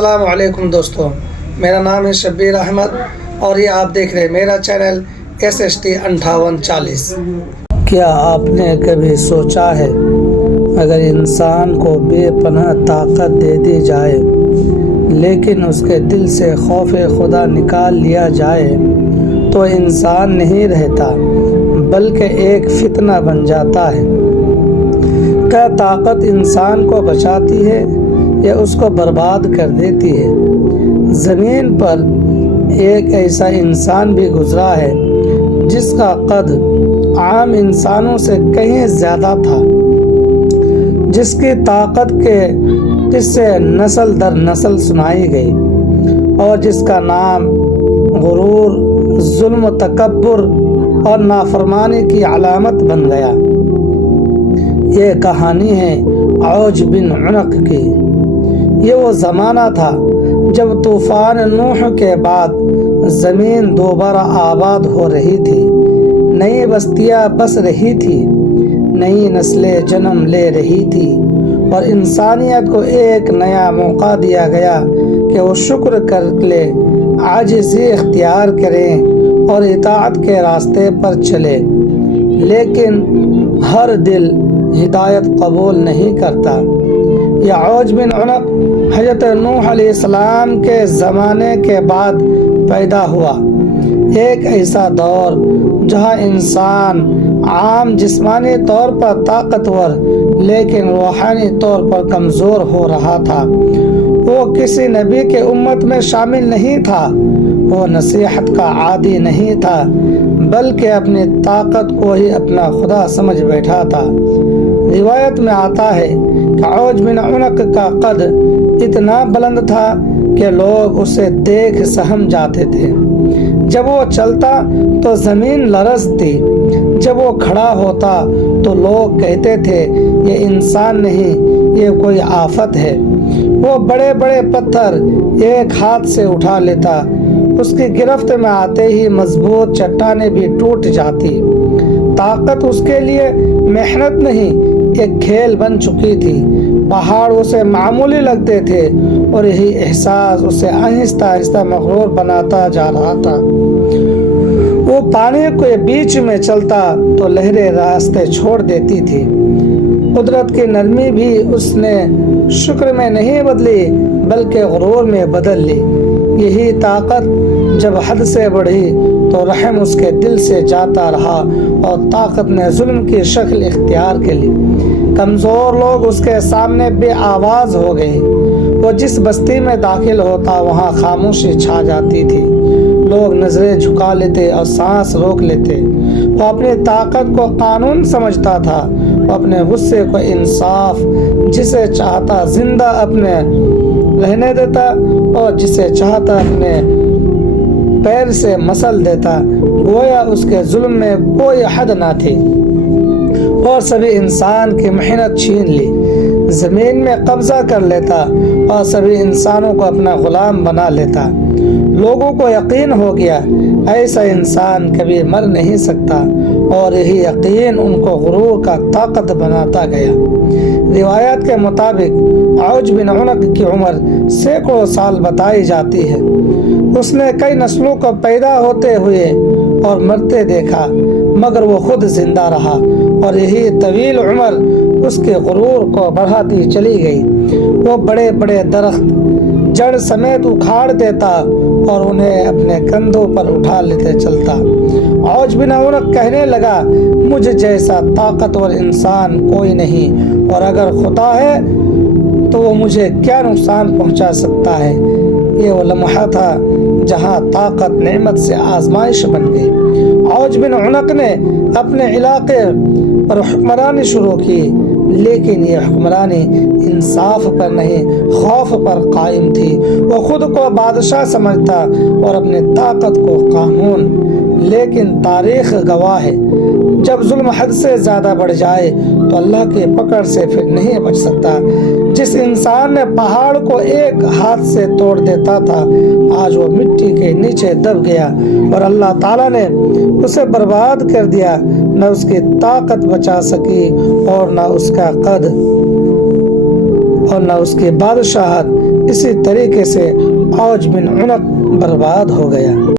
السلام علیکم دوستو، میرا نام ہے شبیر احمد اور یہ آپ دیکھ رہے ہیں میرا چینل SST 5840۔ کیا آپ نے کبھی سوچا ہے اگر انسان کو بے پناہ طاقت دے دی جائے لیکن اس کے دل سے خوف خدا نکال لیا جائے تو انسان نہیں رہتا بلکہ ایک فتنہ بن جاتا ہے؟ کیا طاقت انسان کو بچاتی ہے یا اس کو برباد کر دیتی ہے؟ زمین پر ایک ایسا انسان بھی گزرا ہے جس کا قد عام انسانوں سے کہیں زیادہ تھا، جس کی طاقت کے قصے نسل در نسل سنائی گئی اور جس کا نام غرور، ظلم و تکبر اور نافرمانی کی علامت بن گیا۔ یہ کہانی ہے عوج بن عنق کی۔ یہ وہ زمانہ تھا جب طوفان نوح کے بعد زمین دوبارہ آباد ہو رہی تھی، نئی بستیاں بس رہی تھی، نئی نسلیں جنم لے رہی تھی اور انسانیت کو ایک نیا موقع دیا گیا کہ وہ شکر کر لے، عاجزی اختیار کریں اور اطاعت کے راستے پر چلے۔ لیکن ہر دل ہدایت قبول نہیں کرتا۔ یہ عوج بن عنق حضرت نوح علیہ السلام کے زمانے کے بعد پیدا ہوا، ایک ایسا دور جہاں انسان عام جسمانی طور پر طاقتور لیکن روحانی طور پر کمزور ہو رہا تھا۔ وہ کسی نبی کے امت میں شامل نہیں تھا، وہ نصیحت کا عادی نہیں تھا بلکہ اپنی طاقت کو ہی اپنا خدا سمجھ بیٹھا تھا۔ روایت میں آتا ہے کہ عوج بن عنق کا قد اتنا بلند تھا کہ لوگ اسے دیکھ سہم جاتے تھے۔ جب وہ چلتا تو زمین لرزتی، جب وہ کھڑا ہوتا تو لوگ کہتے تھے یہ انسان نہیں، یہ کوئی آفت ہے۔ وہ بڑے بڑے پتھر ایک ہاتھ سے اٹھا لیتا، اس کی گرفت میں آتے ہی مضبوط چٹانیں بھی ٹوٹ جاتی۔ طاقت اس کے لیے محنت نہیں، ایک کھیل بن چکی تھی۔ پہاڑ اسے معمولی لگتے تھے اور یہی احساس اسے آہستہ آہستہ مغرور بناتا جا رہا تھا۔ وہ پانی کے بیچ میں چلتا تو لہریں راستے چھوڑ دیتی تھی۔ قدرت کی نرمی بھی اس نے شکر میں نہیں بدلی بلکہ غرور میں بدل لی۔ یہی طاقت جب حد سے بڑھی تو رحم اس کے دل سے جاتا رہا اور طاقت نے ظلم کی شکل اختیار کر لی۔ کمزور لوگ اس کے سامنے بے آواز ہو گئے۔ وہ جس بستی میں داخل ہوتا وہاں خاموشی چھا جاتی تھی۔ لوگ نظریں جھکا لیتے اور سانس روک لیتے۔ وہ اپنی طاقت کو قانون سمجھتا تھا، وہ اپنے غصے کو انصاف، جسے چاہتا زندہ اپنے رہنے دیتا اور جسے چاہتا اپنے پیر سے مسل دیتا۔ گویا اس کے ظلم میں کوئی حد نہ تھی اور سبھی انسان کی محنت چھین لی، زمین میں قبضہ کر لیتا اور سبھی انسانوں کو اپنا غلام بنا لیتا۔ لوگوں کو یقین ہو گیا ایسا انسان کبھی مر نہیں سکتا اور یہی یقین ان کو غرور کا طاقت بناتا گیا۔ روایات کے مطابق عوج بن عنق کی عمر سینکڑوں سال بتائی جاتی ہے۔ اس نے کئی نسلوں کو پیدا ہوتے ہوئے اور مرتے دیکھا مگر وہ خود زندہ رہا اور یہی طویل عمر اس کے غرور کو بڑھاتی چلی گئی۔ وہ بڑے بڑے درخت جڑ سمیت اکھاڑ دیتا اور انہیں اپنے کندھوں پر اٹھا لیتے چلتا۔ عوج بن عنق کہنے لگا مجھ جیسا طاقتور انسان کوئی نہیں اور اگر خدا ہے تو وہ مجھے کیا نقصان پہنچا سکتا ہے۔ یہ وہ لمحہ تھا جہاں طاقت نعمت سے آزمائش بن گئی۔ عوج بن عنق نے اپنے علاقے پر حکمرانی شروع کی لیکن یہ حکمرانی انصاف پر نہیں خوف پر قائم تھی۔ وہ خود کو بادشاہ سمجھتا اور اپنی طاقت کو قانون، لیکن تاریخ گواہ ہے جب ظلم حد سے زیادہ بڑھ جائے تو اللہ کی پکڑ سے پھر نہیں بچ سکتا۔ جس انسان نے پہاڑ کو ایک ہاتھ سے توڑ دیتا تھا آج وہ مٹی کے نیچے دب گیا اور اللہ تعالیٰ نے اسے برباد کر دیا۔ نہ اس کی طاقت بچا سکی اور نہ اس کا قد اور نہ اس کی بادشاہت اسی طریقے سے اوج بن عنق برباد ہو گیا۔